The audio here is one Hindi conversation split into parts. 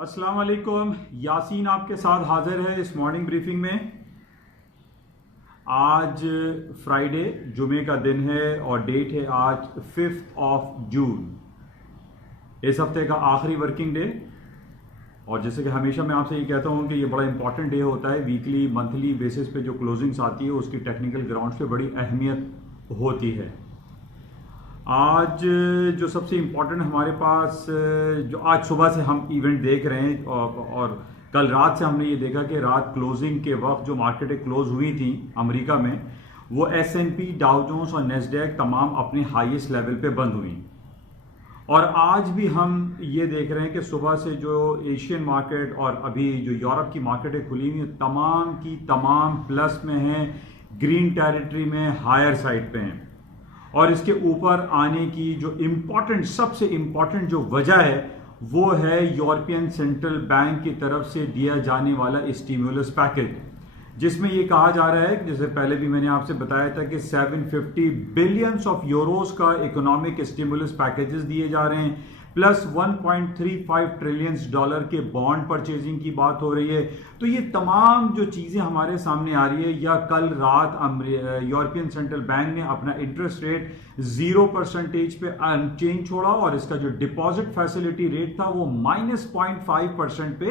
अस्सलाम वालेकुम। यासीन आपके साथ हाजिर है इस मॉर्निंग ब्रीफिंग में। आज फ्राइडे जुमे का दिन है और डेट है आज 5 जून, इस हफ्ते का आखिरी वर्किंग डे। और जैसे कि हमेशा मैं आपसे ये कहता हूँ कि ये बड़ा इंपॉर्टेंट डे होता है। वीकली मंथली बेसिस पे जो क्लोजिंग्स आती है उसकी टेक्निकल ग्राउंड्स पे बड़ी अहमियत होती है। आज जो सबसे इम्पोर्टेंट हमारे पास, जो आज सुबह से हम इवेंट देख रहे हैं और कल रात से हमने ये देखा कि रात क्लोजिंग के वक्त जो मार्केटें क्लोज हुई थी अमेरिका में, वो S&P, डाउ जोन्स और नेस्डैक तमाम अपने हाईएस्ट लेवल पे बंद हुई। और आज भी हम ये देख रहे हैं कि सुबह से जो एशियन मार्केट और अभी जो यूरोप की मार्केटें खुली हुई तमाम की तमाम प्लस में हैं, ग्रीन टेरिटरी में, हायर साइड पे हैं। और इसके ऊपर आने की जो सबसे इम्पॉर्टेंट जो वजह है वो है यूरोपियन सेंट्रल बैंक की तरफ से दिया जाने वाला स्टिमुलस पैकेज, जिसमें ये कहा जा रहा है, जैसे पहले भी मैंने आपसे बताया था कि 750 बिलियंस ऑफ यूरोस का इकोनॉमिक स्टिमुलस पैकेजेस दिए जा रहे हैं, प्लस 1.35 ट्रिलियन डॉलर के बॉन्ड परचेजिंग की बात हो रही है। तो ये तमाम जो चीजें हमारे सामने आ रही है, या कल रात यूरोपियन सेंट्रल बैंक ने अपना इंटरेस्ट रेट 0% पे अनचेंज छोड़ा और इसका जो डिपॉजिट फैसिलिटी रेट था वो -0.5% पे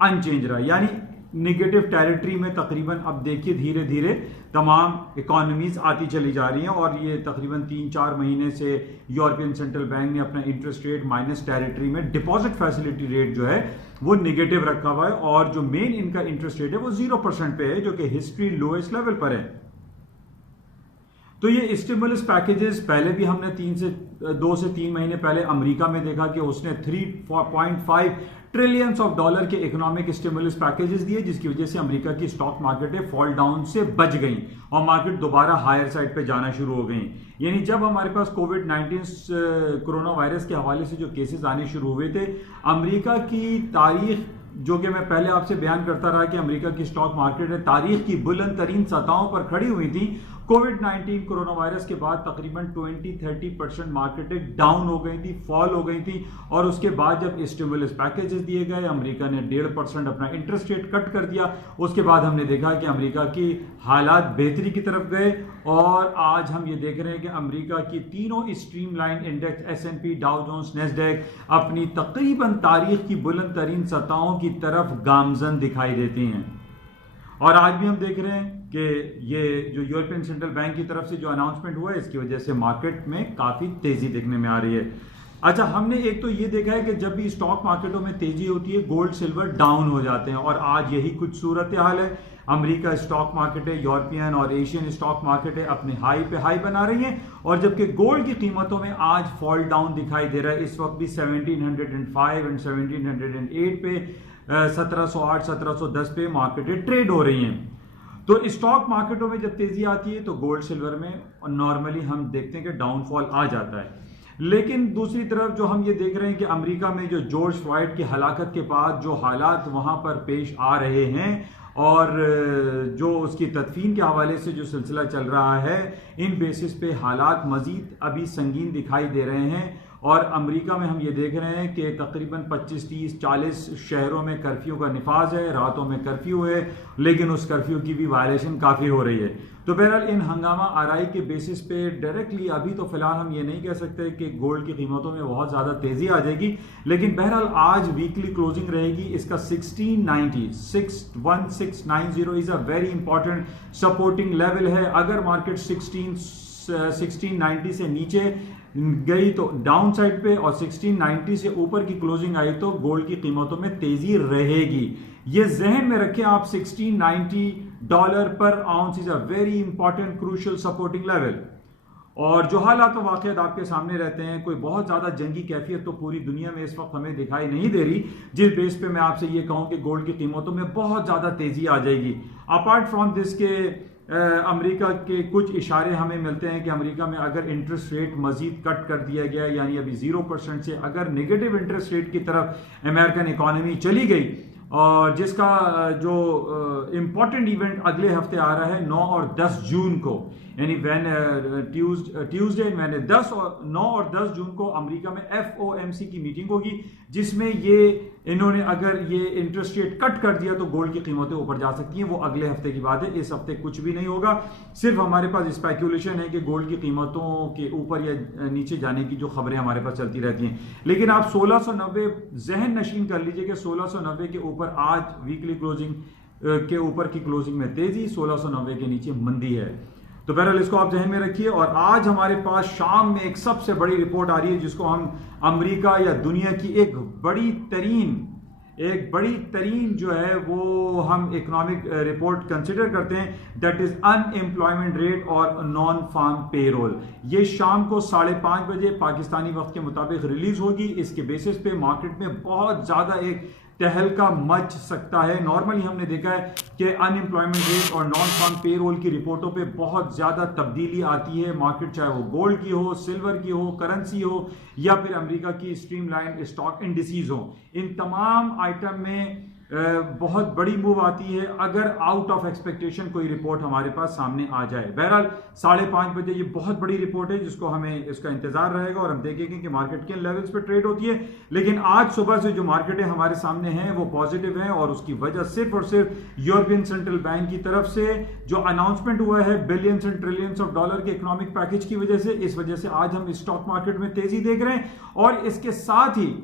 अनचेंज रहा, यानी निगेटिव टेरिटरी में तकरीबन अब देखिए धीरे धीरे तमाम इकोनॉमीज आती चली जा रही हैं। और ये तकरीबन 3-4 महीने से यूरोपियन सेंट्रल बैंक ने अपना इंटरेस्ट रेट माइनस टेरिटरी में, डिपॉजिट फैसिलिटी रेट जो है वो निगेटिव रखा हुआ है, और जो मेन इनका इंटरेस्ट रेट है वो 0% पे है, जो कि हिस्ट्री लोएस्ट लेवल पर है। तो ये स्टिमुलस पैकेजेस पहले भी हमने 2 से 3 महीने पहले अमेरिका में देखा कि उसने 3.5 ट्रिलियंस ऑफ डॉलर के इकोनॉमिक स्टिमुलस पैकेजेस दिए, जिसकी वजह से अमेरिका की स्टॉक मार्केटें फॉल डाउन से बच गई और मार्केट दोबारा हायर साइड पे जाना शुरू हो गई। यानी जब हमारे पास कोविड-19 कोरोना वायरस के हवाले से जो केसेस आने शुरू हुए थे, अमेरिका की तारीख, जो कि मैं पहले आपसे बयान करता रहा कि अमेरिका की स्टॉक मार्केट तारीख की बुलंद तरीन सतहों पर खड़ी हुई थी, कोविड-19 कोरोना वायरस के बाद तकरीबन 20-30% मार्केटें डाउन हो गई थी, फॉल हो गई थी। और उसके बाद जब स्टिमुलस पैकेजेस दिए गए, अमेरिका ने 1.5% अपना इंटरेस्ट रेट कट कर दिया, उसके बाद हमने देखा कि अमेरिका की हालात बेहतरी की तरफ गए। और आज हम ये देख रहे हैं कि अमेरिका की तीनों streamline index S&P, Dow Jones, Nasdaq अपनी तकरीबन तारीख की बुलंद तरीन सतहों की तरफ गामजन दिखाई देती हैं। और आज भी हम देख रहे हैं कि ये जो यूरोपियन सेंट्रल बैंक की तरफ से जो अनाउंसमेंट हुआ है, इसकी वजह से मार्केट में काफी तेजी देखने में आ रही है। अच्छा, हमने एक तो ये देखा है कि जब भी स्टॉक मार्केटों में तेजी होती है, गोल्ड सिल्वर डाउन हो जाते हैं, और आज यही कुछ सूरत हाल है। अमेरिका स्टॉक मार्केटें, यूरोपियन और एशियन स्टॉक मार्केटें अपने हाई पे हाई बना रही हैं, और जबकि गोल्ड की कीमतों में आज फॉल डाउन दिखाई दे रहा है। इस वक्त भी 1705 एंड 1708 पे 1708, 1710 पे मार्केटें ट्रेड हो रही हैं। तो स्टॉक मार्केटों में जब तेजी आती है तो गोल्ड सिल्वर में नॉर्मली हम देखते हैं कि डाउनफॉल आ जाता है। लेकिन दूसरी तरफ जो हम ये देख रहे हैं कि अमेरिका में जो जॉर्ज फ्लॉयड की हलाकत के बाद जो हालात वहां पर पेश आ रहे हैं, और जो उसकी तदफीन के हवाले से जो सिलसिला चल रहा है, इन बेसिस पे हालात मजीद अभी संगीन दिखाई दे रहे हैं। और अमेरिका में हम ये देख रहे हैं कि तकरीबन 25, 30, 40 शहरों में कर्फ्यू का निफाज है, रातों में कर्फ्यू है, लेकिन उस कर्फ्यू की भी वायलेशन काफ़ी हो रही है। तो बहरहाल इन हंगामा आराई के बेसिस पे डायरेक्टली अभी तो फिलहाल हम ये नहीं कह सकते कि गोल्ड की कीमतों में बहुत ज़्यादा तेज़ी आ जाएगी, लेकिन बहरहाल आज वीकली क्लोजिंग रहेगी इसका 1690 is a very important supporting level है। अगर मार्केट 1690 से नीचे गई तो डाउन साइड पे, और 1690 से ऊपर की क्लोजिंग आई तो गोल्ड की कीमतों में तेजी रहेगी। ये जहन में रखें आप, $1690 पर ounce is a very important crucial supporting level. और जो हालात वाकयात आपके सामने रहते हैं, कोई बहुत ज्यादा जंगी कैफियत तो पूरी दुनिया में इस वक्त हमें दिखाई नहीं दे रही, जिस बेस पे मैं आपसे ये कहूं कि गोल्ड की कीमतों में बहुत ज्यादा तेजी आ जाएगी। अपार्ट फ्रॉम दिस के अमेरिका के कुछ इशारे हमें मिलते हैं कि अमेरिका में अगर इंटरेस्ट रेट मजीद कट कर दिया गया, यानी अभी 0% से अगर नेगेटिव इंटरेस्ट रेट की तरफ अमेरिकन इकोनॉमी चली गई, और जिसका जो इम्पोर्टेंट इवेंट अगले हफ्ते आ रहा है 9 और 10 जून को, यानी ट्यूसडे मैंने 9 और 10 जून को अमेरिका में FOMC की मीटिंग होगी, जिसमें ये इन्होंने अगर ये इंटरेस्ट रेट कट कर दिया तो गोल्ड की कीमतें ऊपर जा सकती हैं। वो अगले हफ्ते की बात है, इस हफ्ते कुछ भी नहीं होगा। सिर्फ हमारे पास स्पेकुलेशन है कि गोल्ड की कीमतों के ऊपर या नीचे जाने की जो खबरें हमारे पास चलती रहती हैं। लेकिन आप 1690 जहन नशीन कर लीजिए कि 1690 के ऊपर आज वीकली क्लोजिंग के ऊपर की क्लोजिंग में तेजी, 1690 के नीचे मंदी है। तो बहरहाल इसको आप जहन में रखिए। और आज हमारे पास शाम में एक सबसे बड़ी रिपोर्ट आ रही है जिसको हम अमेरिका या दुनिया की एक बड़ी तरीन जो है वो हम इकोनॉमिक रिपोर्ट कंसिडर करते हैं, दैट इज अनएम्प्लॉयमेंट रेट और नॉन फार्म पेरोल। ये शाम को 5:30 बजे पाकिस्तानी वक्त के मुताबिक रिलीज होगी। इसके बेसिस पे मार्केट में बहुत ज्यादा एक तहलका मच सकता है। नॉर्मली हमने देखा है कि अनएम्प्लॉयमेंट रेट और नॉन फार्म पेरोल की रिपोर्टों पे बहुत ज्यादा तब्दीली आती है। मार्केट चाहे वो गोल्ड की हो, सिल्वर की हो, करेंसी हो या फिर अमेरिका की स्ट्रीमलाइन स्टॉक इंडिसेस हो, इन तमाम आइटम में बहुत बड़ी मूव आती है अगर आउट ऑफ एक्सपेक्टेशन कोई रिपोर्ट हमारे पास सामने आ जाए। बहरहाल 5:30 बजे ये बहुत बड़ी रिपोर्ट है जिसको हमें इसका इंतजार रहेगा और हम देखेंगे कि मार्केट किन लेवल्स पे ट्रेड होती है। लेकिन आज सुबह से जो मार्केटें हमारे सामने हैं वो पॉजिटिव हैं और उसकी वजह सिर्फ और सिर्फ यूरोपियन सेंट्रल बैंक की तरफ से जो अनाउंसमेंट हुआ है billions and trillions of dollar के इकोनॉमिक पैकेज की वजह से, इस वजह से आज हम स्टॉक मार्केट में तेजी देख रहे हैं। और इसके साथ ही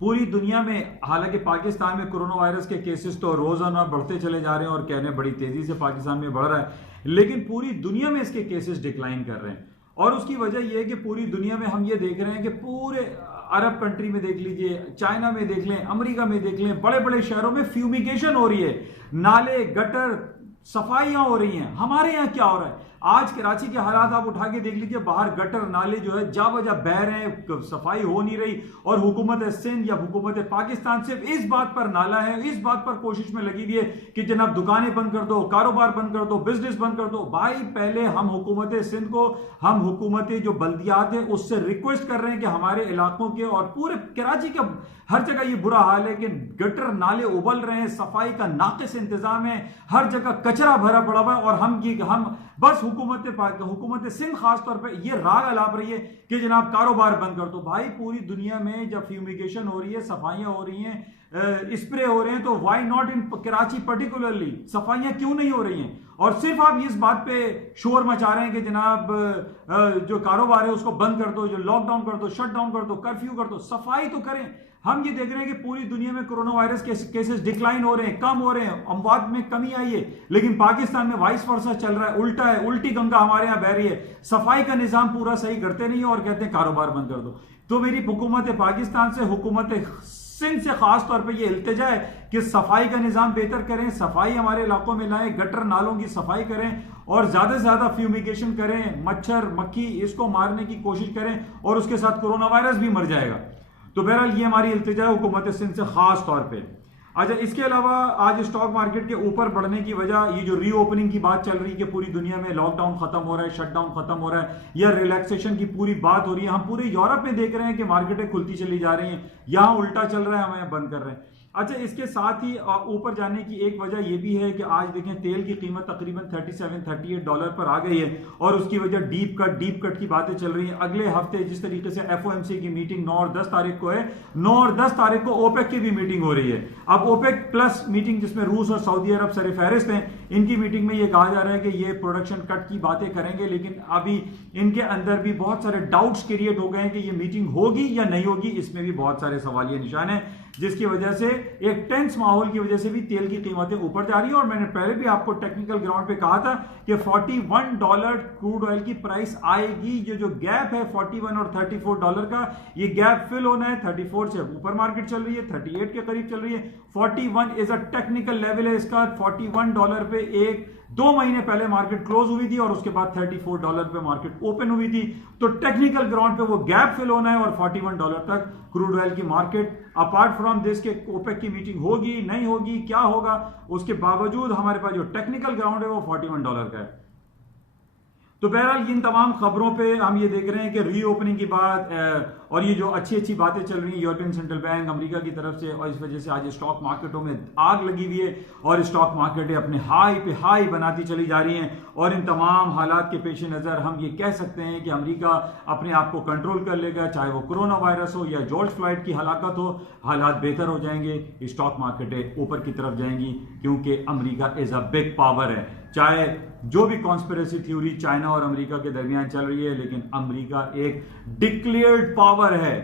पूरी दुनिया में, हालांकि पाकिस्तान में कोरोना वायरस के केसेस तो रोजाना बढ़ते चले जा रहे हैं और कह रहे हैं बड़ी तेजी से पाकिस्तान में बढ़ रहा है, लेकिन पूरी दुनिया में इसके केसेस डिक्लाइन कर रहे हैं। और उसकी वजह यह है कि पूरी दुनिया में हम ये देख रहे हैं कि पूरे अरब कंट्री में देख लीजिए, चाइना में देख लें, अमेरिका में देख लें, बड़े बड़े शहरों में फ्यूमिगेशन हो रही है, नाले गटर सफाइयां हो रही हैं। हमारे यहाँ क्या हो रहा है? आज कराची के हालात आप उठा के देख लीजिए, बाहर गटर नाले जो है जा बजा बह रहे हैं, सफाई हो नहीं रही। और हुकूमत सिंध या हुकूमत पाकिस्तान सिर्फ इस बात पर नाला है, इस बात पर कोशिश में लगी हुई है कि जनाब दुकानें बंद कर दो, कारोबार बंद कर दो, बिजनेस बंद कर दो। भाई पहले हम हुकूमत सिंध को, हम हुकूमत जो बल्दियात है उससे रिक्वेस्ट कर रहे हैं कि हमारे इलाकों के और पूरे कराची के हर जगह ये बुरा हाल है कि गटर नाले उबल रहे हैं, सफाई का नाकिस इंतजाम है, हर जगह कचरा भरा पड़ा हुआ है। और हम बस हुकूमत सिंध खास तौर पे ये राग अलाप रही है कि जनाब कारोबार बंद कर दो। भाई पूरी दुनिया में जब फ्यूमिगेशन हो रही है, सफाइयां हो रही हैं, स्प्रे हो रहे हैं, तो why not in Karachi particularly सफाइयां क्यों नहीं हो रही हैं? और सिर्फ आप इस बात पे शोर मचा रहे हैं कि जनाब जो कारोबार है उसको बंद कर दो, जो लॉकडाउन कर दो, शट डाउन कर दो, कर्फ्यू कर दो। सफाई तो करें। हम ये देख रहे हैं कि पूरी दुनिया में कोरोना वायरस के केसेस डिक्लाइन हो रहे हैं, कम हो रहे हैं, अमवात में कमी आई है, लेकिन पाकिस्तान में वाइस वर्सा चल रहा है, उल्टा है, उल्टी गंगा हमारे यहाँ बह रही है। सफाई का निजाम पूरा सही करते नहीं है और कहते हैं कारोबार बंद कर दो। तो मेरी हुकूमत पाकिस्तान से, हुकूमत सिंध से खास तौर पे ये इल्तिजा है कि सफाई का निजाम बेहतर करें, सफाई हमारे इलाकों में लाएं, गटर नालों की सफाई करें और ज्यादा से ज्यादा फ्यूमिगेशन करें, मच्छर मक्खी इसको मारने की कोशिश करें और उसके साथ कोरोना वायरस भी मर जाएगा। तो बहरहाल ये हमारी इल्तिजा है हुकूमत सिंध से खास तौर पे। अच्छा, इसके अलावा आज स्टॉक मार्केट के ऊपर बढ़ने की वजह ये जो रीओपनिंग की बात चल रही है कि पूरी दुनिया में लॉकडाउन खत्म हो रहा है, शटडाउन खत्म हो रहा है या रिलैक्सेशन की पूरी बात हो रही है। हम पूरे यूरोप में देख रहे हैं कि मार्केटें खुलती चली जा रही हैं, यहां उल्टा चल रहा है, हम यहाँ बंद कर रहे हैं। अच्छा, इसके साथ ही ऊपर जाने की एक वजह यह भी है कि आज देखें तेल की कीमत तकरीबन 37-38 डॉलर पर आ गई है और उसकी वजह डीप कट की बातें चल रही हैं। अगले हफ्ते जिस तरीके से FOMC की मीटिंग 9 और 10 तारीख को है, 9 और 10 तारीख को ओपेक की भी मीटिंग हो रही है। अब ओपेक प्लस मीटिंग जिसमें रूस और सऊदी अरब सरफहरिस्त हैं, इनकी मीटिंग में यह कहा जा रहा है कि ये प्रोडक्शन कट की बातें करेंगे, लेकिन अभी इनके अंदर भी बहुत सारे डाउट्स क्रिएट हो गए हैं कि ये मीटिंग होगी या नहीं होगी। इसमें भी बहुत सारे सवालिया निशान है, जिसकी वजह से एक टेंस माहौल की वजह से भी तेल की कीमतें ऊपर जा रही है। और मैंने पहले भी आपको टेक्निकल ग्राउंड पे कहा था कि $41 क्रूड ऑयल की प्राइस आएगी। ये जो गैप है 41 और $34 का, ये गैप फिल होना है। 34 से ऊपर मार्केट चल रही है, 38 के करीब चल रही है। 41 इज अ टेक्निकल लेवल है इसका। $41 पे 2 महीने पहले मार्केट क्लोज हुई थी और उसके बाद $34 पे मार्केट ओपन हुई थी। तो टेक्निकल ग्राउंड पे वो गैप फिल होना है और $41 तक क्रूड ऑयल की मार्केट, अपार्ट फ्रॉम दिस के ओपेक की मीटिंग होगी नहीं होगी, क्या होगा, उसके बावजूद हमारे पास जो टेक्निकल ग्राउंड है वो $41 का है। तो बहरहाल इन तमाम खबरों पे हम ये देख रहे हैं कि रीओपनिंग की बात और ये जो अच्छी अच्छी बातें चल रही हैं यूरोपियन सेंट्रल बैंक अमेरिका की तरफ से, और इस वजह से आज स्टॉक मार्केटों में आग लगी हुई है और स्टॉक मार्केटें अपने हाई पे हाई बनाती चली जा रही हैं। और इन तमाम हालात के पेश नज़र हम ये कह सकते हैं कि अमेरिका अपने आप को कंट्रोल कर लेगा, चाहे वो कोरोना वायरस हो या जॉर्ज फ्लॉयड की हलाकत हो, हालात बेहतर हो जाएंगे, स्टॉक मार्केटें ऊपर की तरफ जाएंगी, क्योंकि America is a big power है। चाहे जो भी कॉन्स्पिरेसी थ्योरी चाइना और अमेरिका के दरमियान चल रही है, लेकिन अमेरिका एक डिक्लेयर्ड पावर है,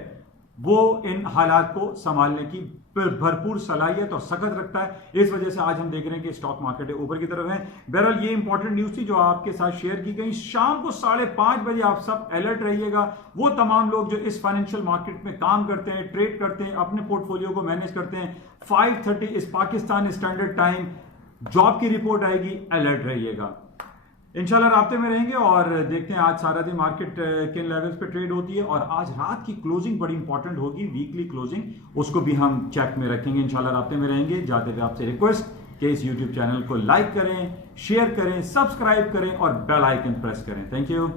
वो इन हालात को संभालने की भरपूर सलाहियत और सख्त रखता है। इस वजह से आज हम देख रहे हैं कि स्टॉक मार्केट ऊपर की तरफ है। बहरहाल ये इंपॉर्टेंट न्यूज थी जो आपके साथ शेयर की गई। शाम को 5:30 बजे आप सब अलर्ट रहिएगा। वो तमाम लोग जो इस फाइनेंशियल मार्केट में काम करते हैं, ट्रेड करते हैं, अपने पोर्टफोलियो को मैनेज करते हैं, 5:30 इस पाकिस्तान स्टैंडर्ड टाइम जॉब की रिपोर्ट आएगी, अलर्ट रहिएगा। इंशाल्लाह राब्ते में रहेंगे और देखते हैं आज सारा दिन मार्केट किन लेवल्स पे ट्रेड होती है, और आज रात की क्लोजिंग बड़ी इंपॉर्टेंट होगी, वीकली क्लोजिंग, उसको भी हम चेक में रखेंगे। इंशाल्लाह राब्ते में रहेंगे। जाते हुए आपसे रिक्वेस्ट कि इस यूट्यूब चैनल को लाइक करें, शेयर करें, सब्सक्राइब करें और बेल आइकन प्रेस करें। Thank you.